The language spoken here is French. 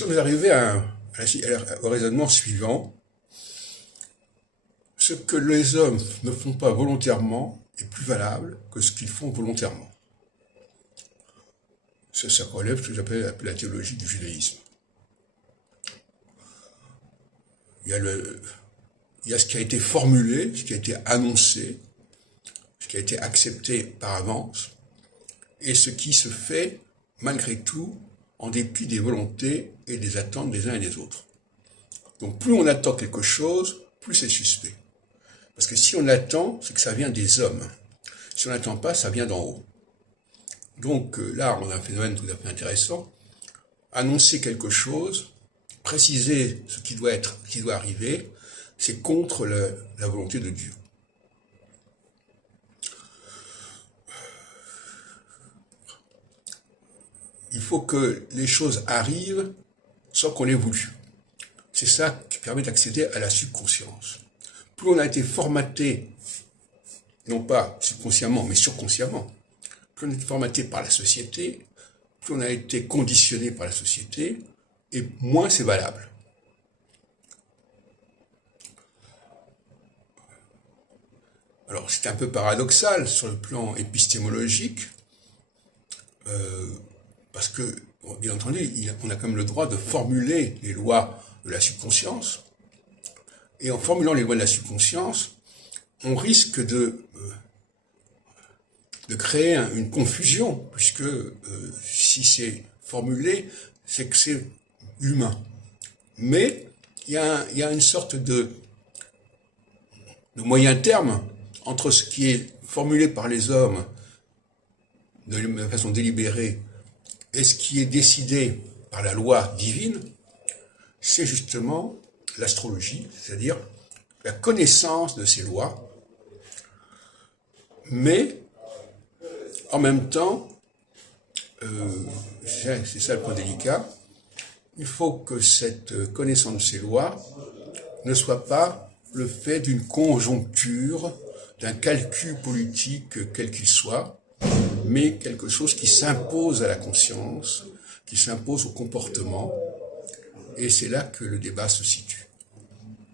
sommes arrivés au raisonnement suivant. Ce que les hommes ne font pas volontairement est plus valable que ce qu'ils font volontairement. Ça relève ce que j'appelle la théologie du judaïsme. Il y a ce qui a été formulé, ce qui a été annoncé, ce qui a été accepté par avance, et ce qui se fait malgré tout en dépit des volontés et des attentes des uns et des autres. Donc plus on attend quelque chose, plus c'est suspect. Parce que si on attend, c'est que ça vient des hommes. Si on n'attend pas, ça vient d'en haut. Donc là, on a un phénomène tout à fait intéressant. Annoncer quelque chose, préciser ce qui doit arriver, c'est contre la volonté de Dieu. Il faut que les choses arrivent sans qu'on les voulu. C'est ça qui permet d'accéder à la subconscience. Plus on a été formaté, non pas subconsciemment, mais surconsciemment, plus on a été formaté par la société, plus on a été conditionné par la société, et moins c'est valable. Alors c'est un peu paradoxal sur le plan épistémologique, parce que, bien entendu, on a quand même le droit de formuler les lois de la subconscience, et en formulant les lois de la subconscience, on risque de créer une confusion, puisque si c'est formulé, c'est que c'est humain. Mais il y a une sorte de moyen terme entre ce qui est formulé par les hommes de façon délibérée et ce qui est décidé par la loi divine, c'est justement l'astrologie, c'est-à-dire la connaissance de ces lois, mais en même temps, c'est ça le point délicat, il faut que cette connaissance de ces lois ne soit pas le fait d'une conjoncture, d'un calcul politique quel qu'il soit, mais quelque chose qui s'impose à la conscience, qui s'impose au comportement, et c'est là que le débat se situe.